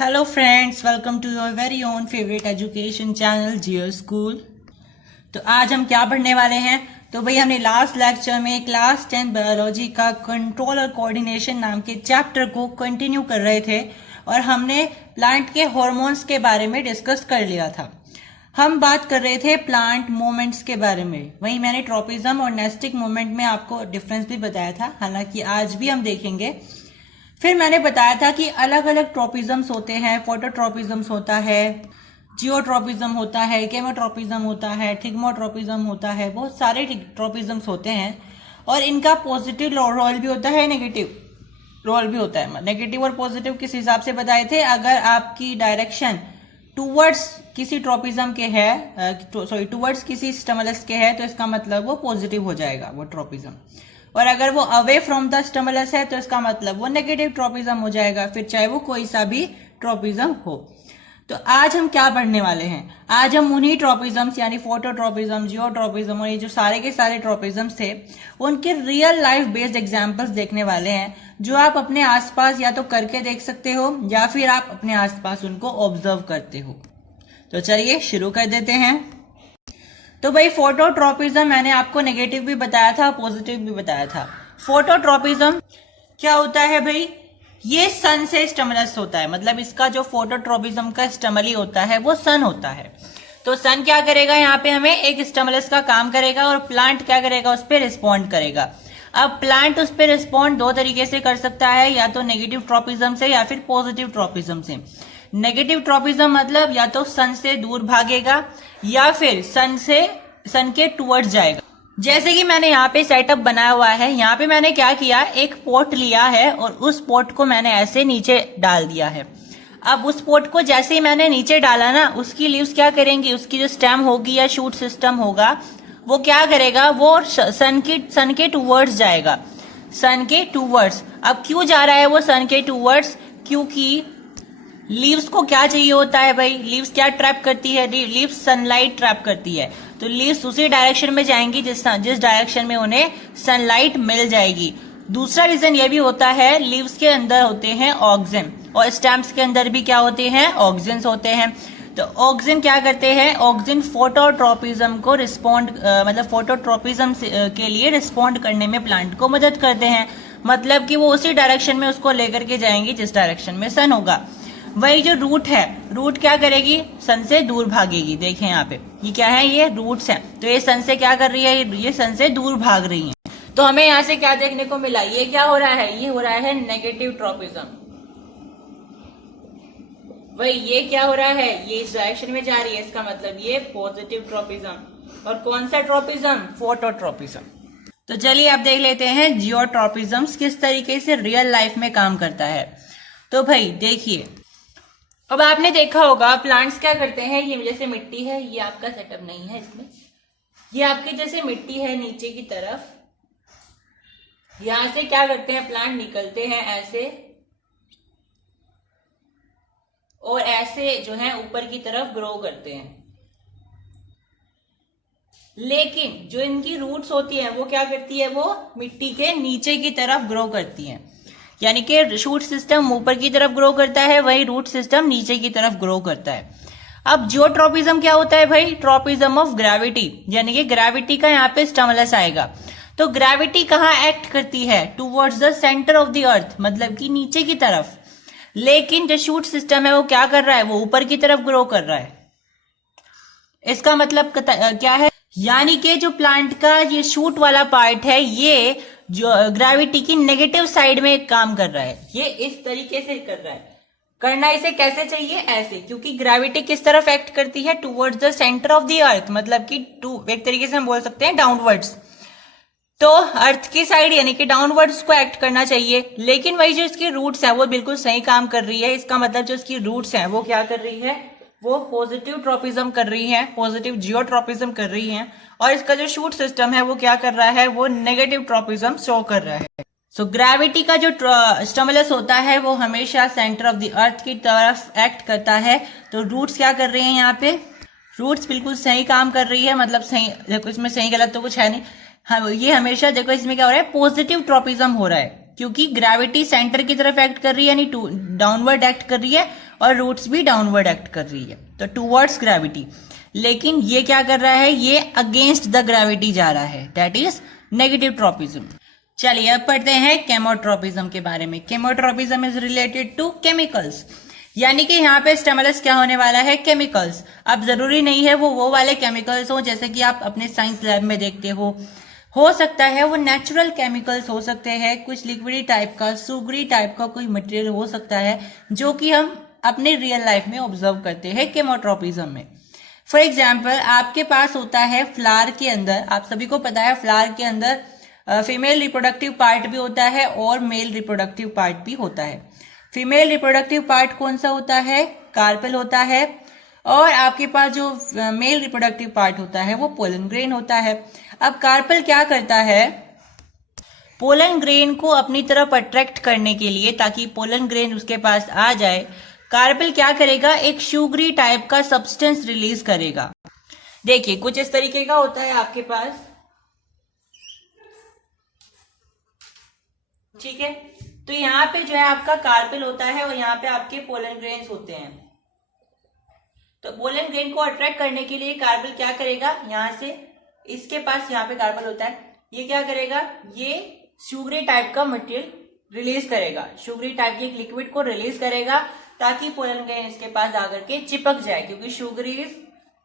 Hello friends, welcome to your very own favourite education channel Jio school. तो आज हम क्या पढ़ने वाले हैं? तो भाई हमने लास्ट लेक्चर में क्लास 10 बायोलॉजी का कंट्रोल और कोऑर्डिनेशन नाम के चैप्टर को कंटिन्यू कर रहे थे और हमने प्लांट के हार्मोन्स के बारे में डिस्कस कर लिया था। हम बात कर रहे थे प्लांट मूवमेंट्स के बारे में। वहीं मैंने ट्रोपिज्म और नेस्टिक मूवमेंट में आपको डिफरेंस भी बताया था, हालांकि आज भी हम देखेंगे। फिर मैंने बताया था कि अलग अलग ट्रोपिज्म्स होते हैं। फोटोट्रोपिज्म्स होता है, जियोट्रोपिज्म होता है, केमोट्रोपिज्म होता है, थिग्मोट्रोपिज्म होता है, बहुत सारे ट्रोपिज्म्स होते हैं और इनका पॉजिटिव रोल भी होता है, नेगेटिव रोल भी होता है। नेगेटिव और पॉजिटिव किस हिसाब से बताए थे? अगर आपकी डायरेक्शन टूवर्ड्स किसी ट्रोपिज्म के है, टूवर्ड्स किसी स्टिमुलस के है, तो इसका मतलब वो पॉजिटिव हो जाएगा वो ट्रोपिज्म। और अगर वो अवे फ्रॉम द स्टिमुलस है तो इसका मतलब वो नेगेटिव ट्रोपिज्म हो जाएगा, फिर चाहे वो कोई सा भी ट्रोपिज्म हो। तो आज हम क्या पढ़ने वाले हैं? आज हम उन्हीं ट्रोपिज्म्स यानी फोटोट्रोपिज्म, जियोट्रोपिज्म और ये जो सारे के सारे ट्रोपिज्म्स थे उनके रियल लाइफ बेस्ड एग्जांपल्स देखने वाले हैं, जो आप अपने आसपास या तो करके देख सकते हो या फिर आप अपने आसपास उनको ऑब्जर्व करते हो। तो चलिए शुरू कर देते हैं। तो भाई फोटोट्रोपिज्म मैंने आपको नेगेटिव भी बताया था, पॉजिटिव भी बताया था। फोटोट्रोपिज्म क्या होता है भाई? ये सन से स्टिमुलस होता है, मतलब इसका जो फोटोट्रोपिज्म का स्टिमुली होता है वो सन होता है। तो सन क्या करेगा? यहाँ पे हमें एक स्टिमुलस का काम करेगा और प्लांट क्या करेगा? उस पर रिस्पॉन्ड करेगा। अब प्लांट उस पर रिस्पॉन्ड दो तरीके से कर सकता है, या तो नेगेटिव ट्रोपिज्म से या फिर पॉजिटिव ट्रोपिज्म से। नेगेटिव ट्रोपिज्म मतलब या तो सन से दूर भागेगा या फिर सन के टुवर्ड्स जाएगा। जैसे कि मैंने यहाँ पे सेटअप बनाया हुआ है, यहाँ पे मैंने क्या किया, एक पॉट लिया है और उस पॉट को मैंने ऐसे नीचे डाल दिया है। अब उस पॉट को जैसे ही मैंने नीचे डाला ना, उसकी लीव्स क्या करेंगी, उसकी जो स्टेम होगी या शूट सिस्टम होगा वो क्या करेगा, वो सन के टुवर्ड्स जाएगा, सन के टुवर्ड्स। अब क्यों जा रहा है वो सन के टुवर्ड्स? क्योंकि लीव्स को क्या चाहिए होता है भाई? लीव्स क्या ट्रैप करती है? लीव्स सनलाइट ट्रैप करती है, तो लीव्स उसी डायरेक्शन में जाएंगी जिस डायरेक्शन में उन्हें सनलाइट मिल जाएगी। दूसरा रीजन ये भी होता है, लीव्स के अंदर होते हैं ऑक्सिन और स्टेम्स के अंदर भी क्या होते हैं? ऑक्सिन्स होते हैं। तो ऑक्सिन क्या करते हैं? ऑक्सिन फोटोट्रोपिज्म को मतलब फोटोट्रोपिज्म के लिए रिस्पॉन्ड करने में प्लांट को मदद करते हैं, मतलब कि वो उसी डायरेक्शन में उसको लेकर के जाएंगी जिस डायरेक्शन में सन होगा। वही जो रूट है, रूट क्या करेगी? सन से दूर भागेगी। देखें यहाँ पे ये क्या है, ये रूट्स हैं। तो ये सन से क्या कर रही है? ये सन से दूर भाग रही हैं। तो हमें यहाँ से क्या देखने को मिला? ये क्या हो रहा है? ये हो रहा है नेगेटिव ट्रोपिज्म। वही ये क्या हो रहा है? ये इस डायरेक्शन में जा रही है, इसका मतलब ये पॉजिटिव ट्रोपिज्म। और कौन सा ट्रोपिज्म? फोटोट्रोपिज्म। तो चलिए अब देख लेते हैं जियोट्रोपिज्म किस तरीके से रियल लाइफ में काम करता है। तो भाई देखिए, अब आपने देखा होगा प्लांट्स क्या करते हैं, ये जैसे मिट्टी है, ये आपका सेटअप नहीं है इसमें, ये आपकी जैसे मिट्टी है नीचे की तरफ, यहां से क्या करते हैं प्लांट? निकलते हैं ऐसे और ऐसे जो है ऊपर की तरफ ग्रो करते हैं। लेकिन जो इनकी रूट्स होती है वो क्या करती है? वो मिट्टी के नीचे की तरफ ग्रो करती है, यानी कि शूट सिस्टम ऊपर की तरफ ग्रो करता है, वही रूट सिस्टम नीचे की तरफ ग्रो करता है। अब जियोट्रोपिज्म क्या होता है भाई? ट्रोपिज्म ऑफ ग्रेविटी, यानी कि ग्रेविटी का यहाँ पे स्टिमुलस आएगा। तो ग्रेविटी कहाँ एक्ट करती है? Towards the centre of the earth, मतलब कि नीचे की तरफ। लेकिन जो शूट सिस्टम है वो क्या कर रहा है? वो ऊपर की तरफ ग्रो कर रहा है। इसका मतलब क्या है? यानी कि जो प्लांट का ये शूट वाला पार्ट है, ये जो ग्रेविटी की नेगेटिव साइड में काम कर रहा है, ये इस तरीके से कर रहा है। करना इसे कैसे चाहिए? ऐसे, क्योंकि ग्रेविटी किस तरफ एक्ट करती है? Towards the centre of the earth, मतलब कि एक तरीके से हम बोल सकते हैं डाउनवर्ड्स। तो अर्थ की साइड यानी कि डाउनवर्ड्स को एक्ट करना चाहिए। लेकिन वही जो इसकी रूट्स है वो बिल्कुल सही काम कर रही है। इसका मतलब जो इसकी रूट्स है वो क्या कर रही है? वो पॉजिटिव ट्रोपिज्म कर रही है, पॉजिटिव जियोट्रोपिज्म कर रही है। और इसका जो शूट सिस्टम है वो क्या कर रहा है? वो नेगेटिव ट्रोपिज्म शो कर रहा है। सो ग्रेविटी का जो स्टिमुलस होता है वो हमेशा सेंटर ऑफ द अर्थ की तरफ एक्ट करता है। तो रूट्स क्या कर रही हैं यहाँ पे? रूट्स बिल्कुल सही काम कर रही है, मतलब सही, देखो इसमें सही गलत तो कुछ है नहीं। हाँ, ये हमेशा देखो इसमें क्या हो रहा है? पॉजिटिव ट्रोपिज्म हो रहा है, क्योंकि ग्रेविटी सेंटर की तरफ एक्ट कर रही है, यानी डाउनवर्ड एक्ट कर रही है, और रूट्स भी डाउनवर्ड एक्ट कर रही है, तो टूवर्ड्स ग्रेविटी। लेकिन ये क्या कर रहा है, ये अगेंस्ट द ग्रेविटी जा रहा है, दैट इज नेगेटिव ट्रोपिज्म। चलिए अब पढ़ते हैं केमोट्रोपिज्म के बारे में। Chemotropism is related to chemicals, यानी कि यहाँ पे स्टिमुलस क्या होने वाला है, केमिकल्स। अब जरूरी नहीं है वो वाले केमिकल्स हो जैसे कि आप अपने साइंस लैब में देखते हो सकता है वो नेचुरल केमिकल्स हो सकते हैं, कुछ लिक्विडी टाइप का, सुगरी टाइप का कोई मटेरियल हो सकता है जो कि हम अपने रियल लाइफ में ऑब्जर्व करते हैं केमोट्रोपिज्म में। फॉर एग्जाम्पल आपके पास होता है फ्लावर के अंदर, आप सभी को पता है फ्लावर के अंदर फीमेल रिप्रोडक्टिव पार्ट भी होता है और मेल रिप्रोडक्टिव पार्ट भी होता है। फीमेल रिप्रोडक्टिव पार्ट कौन सा होता है, कार्पेल होता है, और आपके पास जो मेल रिप्रोडक्टिव पार्ट होता है वो पोलन ग्रेन होता है। अब कार्पेल क्या करता है, पोलन ग्रेन को अपनी तरफ अट्रैक्ट करने के लिए, ताकि पोलन ग्रेन उसके पास आ जाए, कार्पेल क्या करेगा, एक शुगरी टाइप का सब्सटेंस रिलीज करेगा। देखिए कुछ इस तरीके का होता है आपके पास, ठीक है। तो यहाँ पे जो है आपका कार्पेल होता है और यहाँ पे आपके पोलन ग्रेन्स होते हैं। तो पोलन ग्रेन को अट्रैक्ट करने के लिए कार्पेल क्या करेगा, यहाँ से इसके पास यहाँ पे कार्पेल होता है, ये क्या करेगा, ये शुगरी टाइप का मटेरियल रिलीज करेगा, शुगरी टाइप की एक लिक्विड को रिलीज करेगा ताकि पोलन ग्रेन इसके पास आकर के चिपक जाए, क्योंकि शुगरी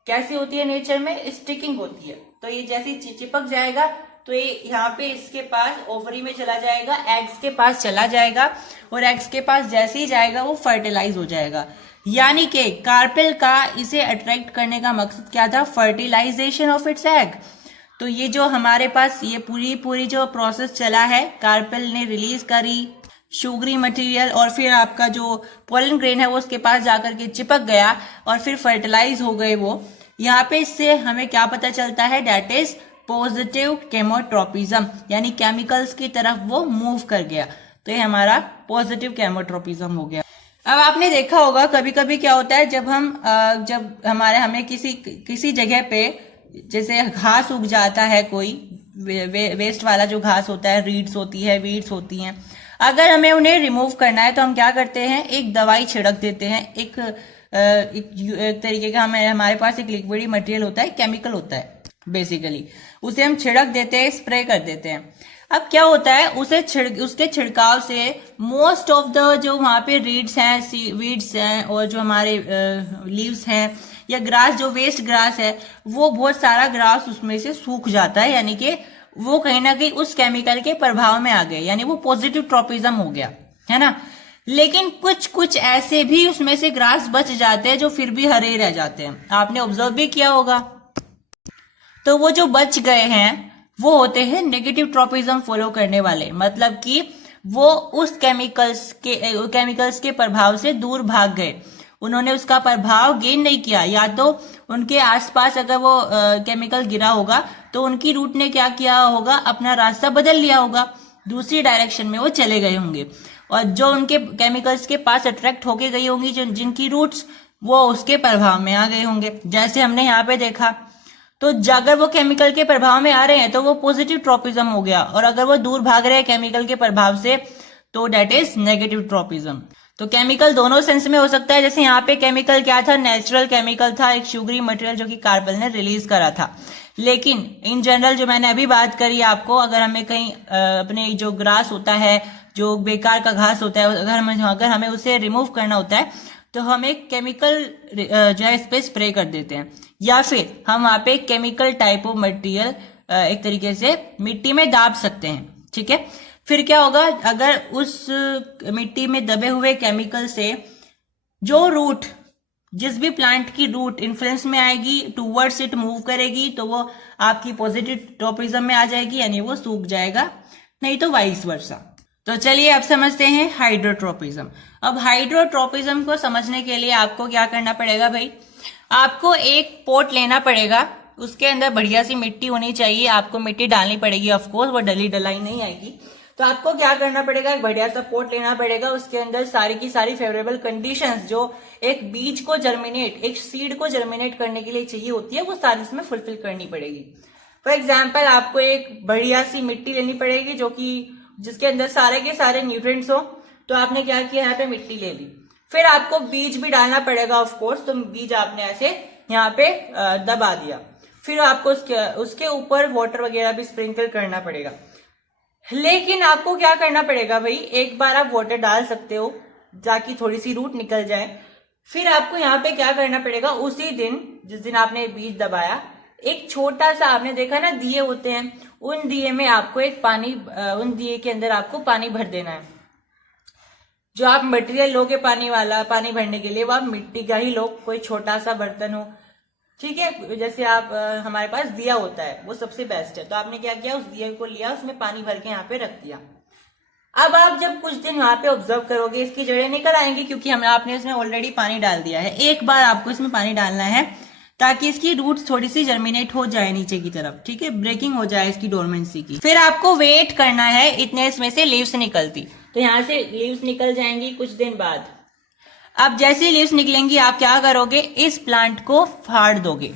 कैसी होती है नेचर में, स्टिकिंग होती है। तो ये जैसे चिपक जाएगा तो ये यहाँ पे इसके पास ओवरी में चला जाएगा, एग्स के पास चला जाएगा, और एग्स के पास जैसे ही जाएगा वो फर्टिलाइज हो जाएगा। यानी कि कार्पेल का इसे अट्रैक्ट करने का मकसद क्या था, फर्टिलाइजेशन ऑफ इट्स एग। तो ये जो हमारे पास ये पूरी जो प्रोसेस चला है, कार्पेल ने रिलीज करी शुगरी मटेरियल और फिर आपका जो पोलन ग्रेन है वो उसके पास जाकर के चिपक गया और फिर फर्टिलाइज हो गए वो। यहाँ पे इससे हमें क्या पता चलता है, दैट इज पॉजिटिव केमोट्रोपिज्म, यानी केमिकल्स की तरफ वो मूव कर गया, तो ये हमारा पॉजिटिव केमोट्रोपिज्म हो गया। अब आपने देखा होगा कभी कभी क्या होता है, जब हमें किसी जगह पे जैसे घास उग जाता है, कोई वेस्ट वाला जो घास होता है, रीड्स होती है, वीड्स होती हैं, अगर हमें उन्हें रिमूव करना है तो हम क्या करते हैं, एक दवाई छिड़क देते हैं, एक तरीके का हमारे पास एक लिक्विडी मटेरियल होता है, केमिकल होता है बेसिकली, उसे हम छिड़क देते हैं, स्प्रे कर देते हैं। अब क्या होता है, उसके छिड़काव से मोस्ट ऑफ द जो वहां पे रीड्स हैं, वीड्स हैं, और जो हमारे लीव्स हैं या ग्रास, जो वेस्ट ग्रास है, वो बहुत सारा ग्रास उसमें से सूख जाता है, यानी कि वो कहीं ना कहीं उस केमिकल के प्रभाव में आ गए, यानी वो पॉजिटिव ट्रोपिज्म हो गया, है ना। लेकिन कुछ ऐसे भी उसमें से ग्रास बच जाते हैं जो फिर भी हरे रह जाते हैं, आपने ऑब्जर्व भी किया होगा। तो वो जो बच गए हैं वो होते हैं नेगेटिव ट्रोपिज्म फॉलो करने वाले, मतलब कि वो उस केमिकल्स के प्रभाव से दूर भाग गए, उन्होंने उसका प्रभाव गेन नहीं किया, या तो उनके आसपास अगर वो केमिकल गिरा होगा तो उनकी रूट ने क्या किया होगा, अपना रास्ता बदल लिया होगा, दूसरी डायरेक्शन में वो चले गए होंगे, और जो उनके केमिकल्स के पास अट्रैक्ट होके गई होंगी, जिनकी रूट्स, वो उसके प्रभाव में आ गए होंगे, जैसे हमने यहाँ पे देखा। तो अगर वो केमिकल के प्रभाव में आ रहे हैं तो वो पॉजिटिव ट्रोपिज्म हो गया, और अगर वो दूर भाग रहे हैं केमिकल के प्रभाव से तो डेट इज नेगेटिव ट्रोपिज्म। तो केमिकल दोनों सेंस में हो सकता है, जैसे यहाँ पे केमिकल क्या था, नेचुरल केमिकल था, एक शुगरी मटेरियल जो कि कार्पेल ने रिलीज करा था। लेकिन इन जनरल जो मैंने अभी बात करी आपको, अगर हमें कहीं अपने जो ग्रास होता है, जो बेकार का घास होता है, अगर हमें उसे रिमूव करना होता है तो हम एक केमिकल जो है इस पे स्प्रे कर देते हैं, या फिर हम वहां पे केमिकल टाइप ऑफ मटेरियल एक तरीके से मिट्टी में दाब सकते हैं, ठीक है। फिर क्या होगा, अगर उस मिट्टी में दबे हुए केमिकल से जो रूट, जिस भी प्लांट की रूट इन्फ्लुएंस में आएगी, टूवर्ड्स इट मूव करेगी, तो वो आपकी पॉजिटिव ट्रोपिज्म में आ जाएगी, यानी वो सूख जाएगा, नहीं तो वाइस वर्सा। तो चलिए अब समझते हैं हाइड्रोट्रोपिज्म। अब हाइड्रोट्रोपिज्म को समझने के लिए आपको क्या करना पड़ेगा भाई, आपको एक पॉट लेना पड़ेगा, उसके अंदर बढ़िया सी मिट्टी होनी चाहिए, आपको मिट्टी डालनी पड़ेगी, ऑफकोर्स वो डली डलाई नहीं आएगी। तो आपको क्या करना पड़ेगा, एक बढ़िया सा पॉट लेना पड़ेगा, उसके अंदर सारी की सारी फेवरेबल कंडीशंस जो एक बीज को जर्मिनेट, एक सीड को जर्मिनेट करने के लिए चाहिए होती है, वो सारी इसमें फुलफिल करनी पड़ेगी। फॉर एग्जाम्पल आपको एक बढ़िया सी मिट्टी लेनी पड़ेगी जिसके अंदर सारे के सारे न्यूट्रिएंट्स हो। तो आपने क्या किया, यहाँ पे मिट्टी ले ली, फिर आपको बीज भी डालना पड़ेगा ऑफ कोर्स, तो बीज आपने ऐसे यहाँ पे दबा दिया। फिर आपको उसके ऊपर वाटर वगैरह भी स्प्रिंकल करना पड़ेगा। लेकिन आपको क्या करना पड़ेगा भाई, एक बार आप वाटर डाल सकते हो ताकि थोड़ी सी रूट निकल जाए। फिर आपको यहाँ पे क्या करना पड़ेगा, उसी दिन जिस दिन आपने बीज दबाया, एक छोटा सा, आपने देखा ना दिए होते हैं, उन दिए में आपको एक पानी, उन दिए के अंदर आपको पानी भर देना है। जो आप मटेरियल लोगे पानी वाला, पानी भरने के लिए, वो आप मिट्टी का ही लो, कोई छोटा सा बर्तन हो, ठीक है। जैसे आप हमारे पास दिया होता है, वो सबसे बेस्ट है। तो आपने क्या किया, उस दिए को लिया, उसमें पानी भर के यहाँ पे रख दिया। अब आप जब कुछ दिन यहाँ पे ऑब्जर्व करोगे, इसकी जड़ें निकल आएंगी क्योंकि आपने इसमें ऑलरेडी पानी डाल दिया है। एक बार आपको इसमें पानी डालना है ताकि इसकी रूट्स थोड़ी सी जर्मिनेट हो जाए नीचे की तरफ, ठीक है, ब्रेकिंग हो जाए इसकी डोरमेंसी की। फिर आपको वेट करना है, इतने इसमें से लीव्स निकलती, तो यहाँ से लीव्स निकल जाएंगी कुछ दिन बाद। अब जैसे लीव्स निकलेंगी, आप क्या करोगे, इस प्लांट को फाड़ दोगे।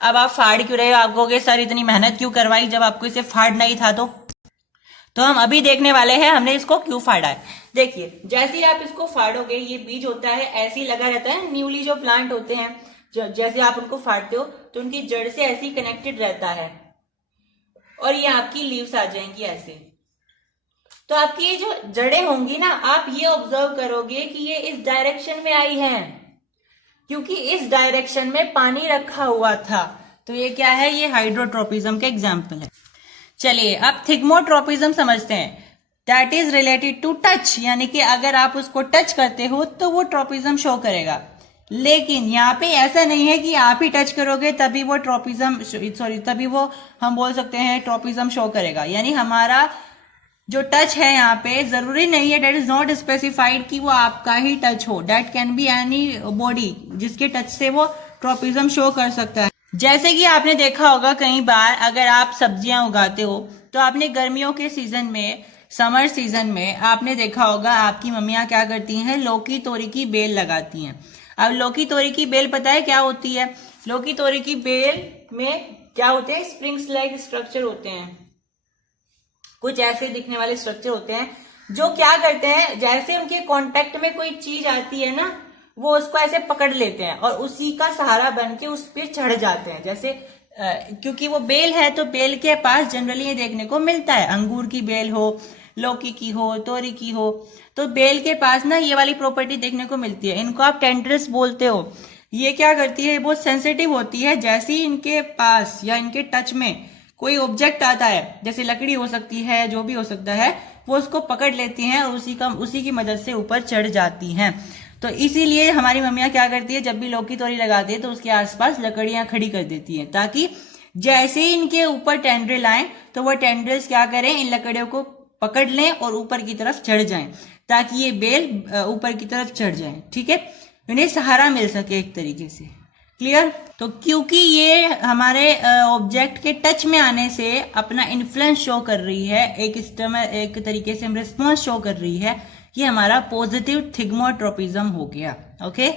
अब आप फाड़ क्यों रहे हो, आप कहोगे सर इतनी मेहनत क्यों करवाई जब आपको इसे फाड़ना ही था। तो हम अभी देखने वाले हैं हमने इसको क्यों फाड़ा है। देखिए, जैसे ही आप इसको फाड़ोगे, ये बीज होता है ऐसे ही लगा रहता है। न्यूली जो प्लांट होते हैं, जैसे आप उनको फाड़ते हो तो उनकी जड़ से ऐसे ही कनेक्टेड रहता है, और ये आपकी लीव्स आ जाएंगी ऐसे। तो आपकी ये जो जड़ें होंगी ना, आप ये ऑब्जर्व करोगे कि ये इस डायरेक्शन में आई हैं, क्योंकि इस डायरेक्शन में पानी रखा हुआ था। तो ये क्या है, ये हाइड्रोट्रोपिज्म का एग्जाम्पल है। चलिए अब थिग्मोट्रोपिज्म समझते हैं। That is related to touch, यानी कि अगर आप उसको टच करते हो तो वो ट्रोपिज्म शो करेगा। लेकिन यहाँ पे ऐसा नहीं है कि आप ही टच करोगे तभी वो तभी वो हम बोल सकते हैं ट्रोपिज्म शो करेगा। यानी हमारा जो टच है यहाँ पे जरूरी नहीं है, डेट इज नॉट स्पेसिफाइड कि वो आपका ही टच हो। Date can be any body जिसके टच से वो ट्रोपिज्म शो कर सकता है। जैसे कि आपने देखा होगा कई बार, अगर आप सब्जियां उगाते हो तो आपने गर्मियों के सीजन में, समर सीजन में आपने देखा होगा आपकी मम्मियां क्या करती हैं, लौकी तोरी की बेल लगाती हैं। अब लौकी तोरी की बेल पता है क्या होती है, लौकी तोरी की बेल में क्या होते हैं, स्प्रिंग्स लाइक स्ट्रक्चर होते हैं, कुछ ऐसे दिखने वाले स्ट्रक्चर होते हैं जो क्या करते हैं, जैसे उनके कांटेक्ट में कोई चीज आती है ना, वो उसको ऐसे पकड़ लेते हैं और उसी का सहारा बन के उस पर चढ़ जाते हैं। जैसे क्योंकि वो बेल है तो बेल के पास जनरली ये देखने को मिलता है, अंगूर की बेल हो, लौकी की हो, तोरी की हो, तो बेल के पास ना ये वाली प्रॉपर्टी देखने को मिलती है। इनको आप टेंड्रिल्स बोलते हो। ये क्या करती है, बहुत सेंसिटिव होती है। जैसे ही इनके पास या इनके टच में कोई ऑब्जेक्ट आता है, जैसे लकड़ी हो सकती है, जो भी हो सकता है, वो उसको पकड़ लेती हैं और उसी की मदद से ऊपर चढ़ जाती हैं। तो इसीलिए हमारी मम्मियां क्या करती है, जब भी लौकी तोरी लगाती है तो उसके आसपास लकड़ियां खड़ी कर देती हैं, ताकि जैसे ही इनके ऊपर टेंड्रिल आए तो वो टेंड्रिल्स क्या करें, इन लकड़ियों को पकड़ लें और ऊपर की तरफ चढ़ जाएं, ताकि ये बेल ऊपर की तरफ चढ़ जाए, ठीक है, इन्हें सहारा मिल सके एक तरीके से। क्लियर। तो क्योंकि ये हमारे ऑब्जेक्ट के टच में आने से अपना इन्फ्लुएंस शो कर रही है, एक तरीके से हम रिस्पॉन्स शो कर रही है, ये हमारा पॉजिटिव थिग्मोट्रोपिज्म हो गया। ओके,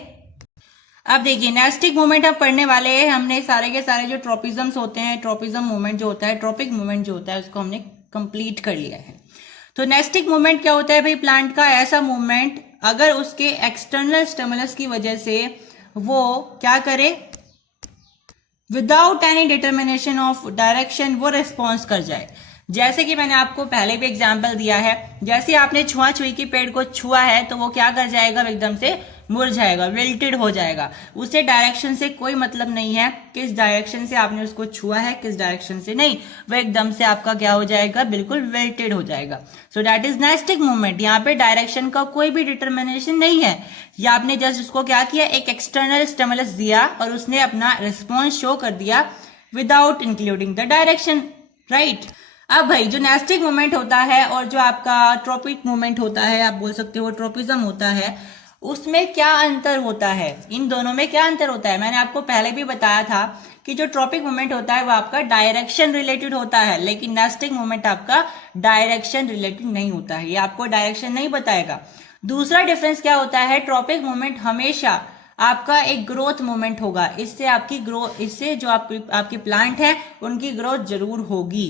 अब देखिए नेस्टिक मूवमेंट अब पढ़ने वाले हैं। हमने सारे के सारे जो ट्रोपिज्म्स होते हैं, ट्रोपिज्म मूवमेंट जो होता है, ट्रोपिक मूवमेंट जो होता है, उसको हमने कंप्लीट कर लिया है। तो नेस्टिक मूवमेंट क्या होता है भाई, प्लांट का ऐसा मूवमेंट अगर उसके एक्सटर्नल स्टिमुलस की वजह से वो क्या करे, without any determination of direction वो रिस्पॉन्स कर जाए। जैसे कि मैंने आपको पहले भी एग्जाम्पल दिया है, जैसे आपने छुआछुई की पेड़ को छुआ है तो वो क्या कर जाएगा, एकदम से मुरझाएगा, विल्टेड हो जाएगा। उसे डायरेक्शन से कोई मतलब नहीं है, किस डायरेक्शन से आपने उसको छुआ है, किस डायरेक्शन से नहीं, वो एकदम से आपका क्या हो जाएगा, बिल्कुल विल्टेड हो जाएगा। So that is nastic movement. यहाँ पे डायरेक्शन का कोई भी डिटर्मिनेशन नहीं है, या आपने जस्ट उसको क्या किया, एक एक्सटर्नल स्टिमुलस दिया और उसने अपना रिस्पॉन्स शो कर दिया without including the direction, right. अब भाई जो नेस्टिक मूवमेंट होता है और जो आपका ट्रोपिक मूवमेंट होता है, आप बोल सकते हो ट्रोपिज्म होता है, उसमें क्या अंतर होता है, इन दोनों में क्या अंतर होता है। मैंने आपको पहले भी बताया था कि जो ट्रोपिक मूवमेंट होता है वो आपका डायरेक्शन रिलेटेड होता है, लेकिन नेस्टिक मूवमेंट आपका डायरेक्शन रिलेटेड नहीं होता है, ये आपको डायरेक्शन नहीं बताएगा। दूसरा डिफरेंस क्या होता है, ट्रोपिक मूवमेंट हमेशा आपका एक ग्रोथ मूवमेंट होगा, इससे आपकी ग्रोथ, इससे जो आपकी प्लांट है उनकी ग्रोथ जरूर होगी,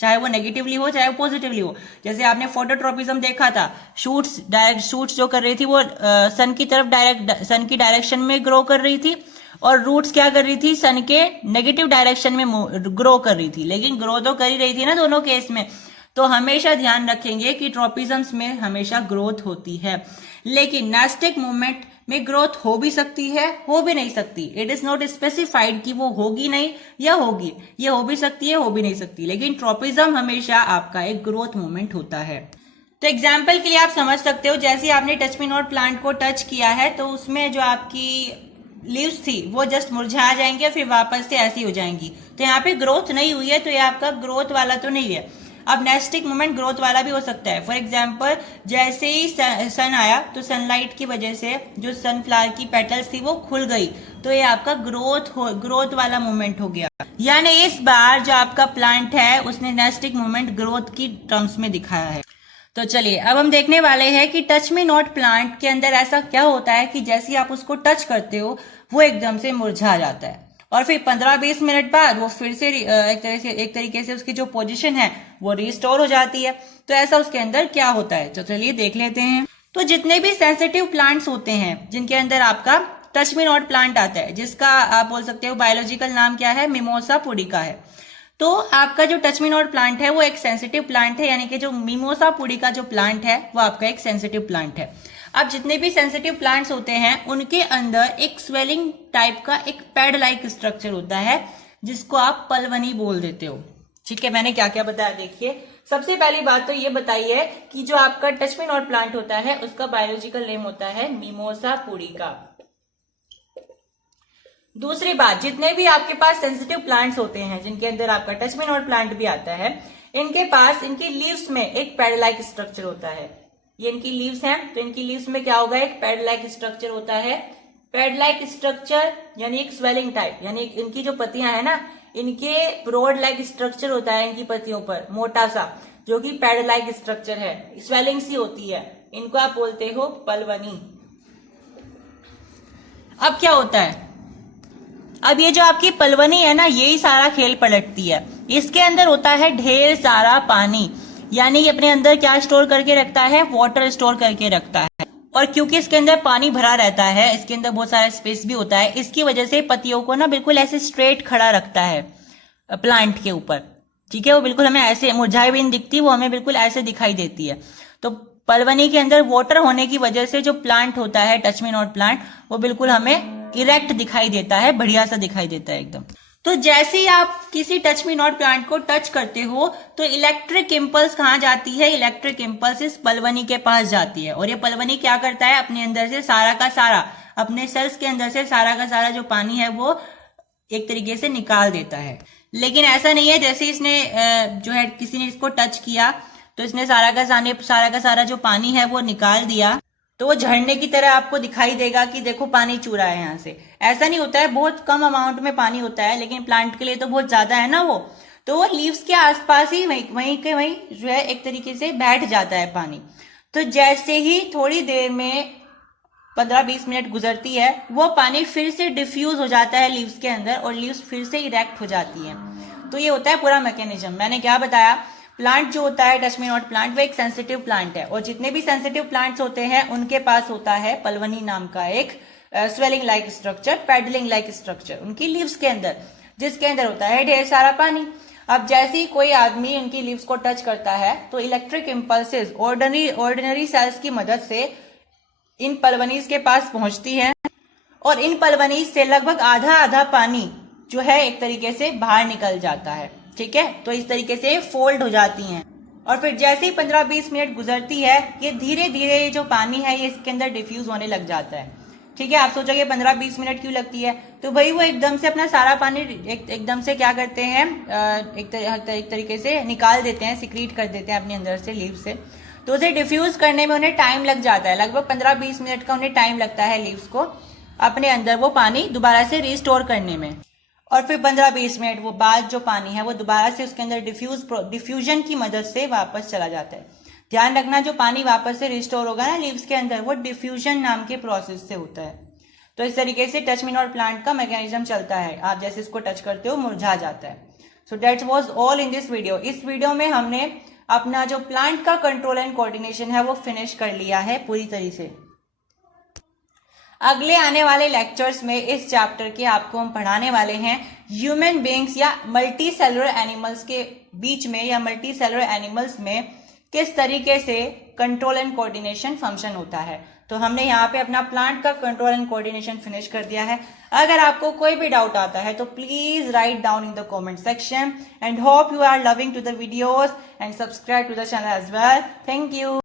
चाहे वो नेगेटिवली हो चाहे वो पॉजिटिवली हो। जैसे आपने फोटोट्रोपिज्म देखा था, शूट्स जो कर रही थी वो सन की तरफ सन की डायरेक्शन में ग्रो कर रही थी, और रूट्स क्या कर रही थी, सन के नेगेटिव डायरेक्शन में ग्रो कर रही थी, लेकिन ग्रो तो कर ही रही थी ना दोनों केस में। तो हमेशा ध्यान रखेंगे कि ट्रोपिज्म्स में हमेशा ग्रोथ होती है, लेकिन नास्टिक मूवमेंट में ग्रोथ हो भी सकती है, हो भी नहीं सकती। इट इज नॉट स्पेसिफाइड कि वो होगी नहीं या होगी, ये हो भी सकती है, हो भी नहीं सकती, लेकिन ट्रोपिज्म हमेशा आपका एक ग्रोथ मूवमेंट होता है। तो एग्जाम्पल के लिए आप समझ सकते हो, जैसे आपने टच मी नॉट प्लांट को टच किया है तो उसमें जो आपकी लीव्स थी वो जस्ट मुरझा जाएंगे और फिर वापस से ऐसी हो जाएंगी। तो यहाँ पे ग्रोथ नहीं हुई है, तो ये आपका ग्रोथ वाला तो नहीं है। अब नेस्टिक मूवमेंट ग्रोथ वाला भी हो सकता है। फॉर एग्जाम्पल, जैसे ही सन आया तो सनलाइट की वजह से जो सनफ्लावर की पेटल्स थी वो खुल गई, तो ये आपका ग्रोथ वाला मूवमेंट हो गया। यानी इस बार जो आपका प्लांट है उसने नेस्टिक मूवमेंट ग्रोथ की टर्म्स में दिखाया है। तो चलिए अब हम देखने वाले हैं कि टच मी नॉट प्लांट के अंदर ऐसा क्या होता है कि जैसे आप उसको टच करते हो वो एकदम से मुरझा जाता है, और फिर 15-20 मिनट बाद वो फिर से एक तरीके से उसकी जो पोजीशन है वो रिस्टोर हो जाती है। तो ऐसा उसके अंदर क्या होता है, तो चलिए देख लेते हैं। तो जितने भी सेंसिटिव प्लांट्स होते हैं जिनके अंदर आपका टच मी नॉट प्लांट आता है, जिसका आप बोल सकते हो बायोलॉजिकल नाम क्या है, मिमोसा पुडिका है। तो आपका जो टच मी नॉट प्लांट है वो एक सेंसिटिव प्लांट है, यानी कि जो मिमोसा पुडिका जो प्लांट है वो आपका एक सेंसिटिव प्लांट है। अब जितने भी सेंसिटिव प्लांट्स होते हैं उनके अंदर एक स्वेलिंग टाइप का एक पैड लाइक स्ट्रक्चर होता है जिसको आप पलवनी बोल देते हो। ठीक है, मैंने क्या क्या बताया देखिए। सबसे पहली बात तो ये बताई है कि जो आपका टच मी नॉट प्लांट होता है उसका बायोलॉजिकल नेम होता है मिमोसा पुडिका। दूसरी बात, जितने भी आपके पास सेंसिटिव प्लांट्स होते हैं जिनके अंदर आपका टच मी नॉट प्लांट भी आता है, इनके पास इनकी लीव्स में एक पैड लाइक स्ट्रक्चर होता है। ये इनकी लीव्स हैं, तो इनकी लीव्स में क्या होगा, एक पैड लाइक स्ट्रक्चर होता है। पैड लाइक स्ट्रक्चर यानी एक स्वेलिंग टाइप, यानी इनकी जो पत्तियां है ना, इनके ब्रॉड लाइक स्ट्रक्चर होता है इनकी पत्तियों पर, मोटा सा, जो कि पैड लाइक स्ट्रक्चर है, स्वेलिंग सी होती है। इनको आप बोलते हो पलवनी। अब क्या होता है, अब ये जो आपकी पलवनी है ना, यही सारा खेल पलटती है। इसके अंदर होता है ढेर सारा पानी, यानी ये अपने अंदर क्या स्टोर करके रखता है, वाटर स्टोर करके रखता है। और क्योंकि इसके अंदर पानी भरा रहता है, इसके अंदर बहुत सारा स्पेस भी होता है, इसकी वजह से पत्तियों को ना बिल्कुल ऐसे स्ट्रेट खड़ा रखता है प्लांट के ऊपर। ठीक है, वो बिल्कुल हमें ऐसे मुरझाई भी नहीं दिखती, वो हमें बिल्कुल ऐसे दिखाई देती है। तो पलवनी के अंदर वाटर होने की वजह से जो प्लांट होता है टच मी नॉट प्लांट, वो बिल्कुल हमें इरेक्ट दिखाई देता है, बढ़िया सा दिखाई देता है एकदम। तो जैसे ही आप किसी टच मी नॉट प्लांट को टच करते हो तो इलेक्ट्रिक इंपल्स कहाँ जाती है, इलेक्ट्रिक इंपल्स इस पलवनी के पास जाती है, और ये पलवनी क्या करता है, अपने अंदर से सारा का सारा, अपने सेल्स के अंदर से सारा का सारा जो पानी है वो एक तरीके से निकाल देता है। लेकिन ऐसा नहीं है जैसे इसने जो है किसी ने इसको टच किया तो इसने सारा का सारा जो पानी है वो निकाल दिया, तो वो झरने की तरह आपको दिखाई देगा कि देखो पानी चू रहा है यहाँ से। ऐसा नहीं होता है, बहुत कम अमाउंट में पानी होता है, लेकिन प्लांट के लिए तो बहुत ज्यादा है ना वो, तो वो लीव्स के आसपास ही वहीं जो है एक तरीके से बैठ जाता है पानी। तो जैसे ही थोड़ी देर में 15-20 मिनट गुजरती है, वो पानी फिर से डिफ्यूज हो जाता है लीव्स के अंदर और लीव्स फिर से इरेक्ट हो जाती है। तो ये होता है पूरा मैकेनिज्म। मैंने क्या बताया, प्लांट जो होता है टच मी नॉट प्लांट वो एक सेंसिटिव प्लांट है, और जितने भी सेंसिटिव प्लांट्स होते हैं उनके पास होता है पलवनी नाम का एक swelling like structure, paddling like structure उनकी लीव्स के अंदर, जिसके अंदर होता है ढेर सारा पानी। अब जैसे ही कोई आदमी उनकी लीव्स को टच करता है तो इलेक्ट्रिक इंपल्सेस ऑर्डिनरी सेल्स की मदद से इन पलवनीज के पास पहुंचती है, और इन पलवनीज से लगभग आधा पानी जो है एक तरीके से बाहर निकल जाता है। ठीक है, तो इस तरीके से फोल्ड हो जाती हैं, और फिर जैसे ही 15-20 मिनट गुजरती है ये धीरे धीरे जो पानी है ये इसके अंदर डिफ्यूज होने लग जाता है। ठीक है, आप सोचोगे 15-20 मिनट क्यों लगती है, तो भाई वो एकदम से अपना सारा पानी एकदम से क्या करते हैं, एक तरीके से निकाल देते हैं, सिक्रीट कर देते हैं अपने अंदर से लीव से। तो उसे डिफ्यूज करने में उन्हें टाइम लग जाता है, लगभग 15-20 मिनट का उन्हें टाइम लगता है लीव्स को अपने अंदर वो पानी दोबारा से रिस्टोर करने में। और फिर 15-20 मिनट वो बाद जो पानी है वो दोबारा से उसके अंदर डिफ्यूजन की मदद से वापस चला जाता है। ध्यान रखना, जो पानी वापस से रिस्टोर होगा ना लीव्स के अंदर, वो डिफ्यूजन नाम के प्रोसेस से होता है। तो इस तरीके से टच मी नॉट प्लांट का मैकेनिज्म चलता है। आप जैसे इसको टच करते हो मुरझा जाता है। So that was all in this video. इस वीडियो में हमने अपना जो प्लांट का कंट्रोल एंड कोऑर्डिनेशन है वो फिनिश कर लिया है पूरी तरह से। अगले आने वाले लेक्चर्स में इस चैप्टर के आपको हम पढ़ाने वाले हैं ह्यूमन बीइंग्स या मल्टी सेलुलर एनिमल्स के बीच में या मल्टी सेलुलर एनिमल्स में किस तरीके से कंट्रोल एंड कोऑर्डिनेशन फंक्शन होता है। तो हमने यहाँ पे अपना प्लांट का कंट्रोल एंड कोऑर्डिनेशन फिनिश कर दिया है। अगर आपको कोई भी डाउट आता है तो please write down in the comment section and hope you are loving to the videos and subscribe to the channel as well. Thank you.